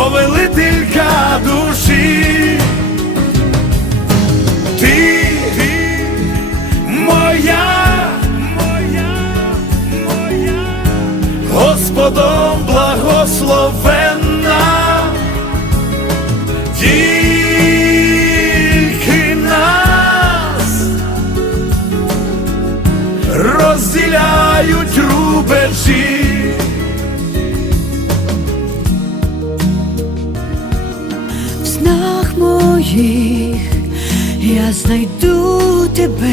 повелителька душі, ти, ти моя, моя, моя, Господом благословенна. Тільки нас розділяють їх, я знайду тебе.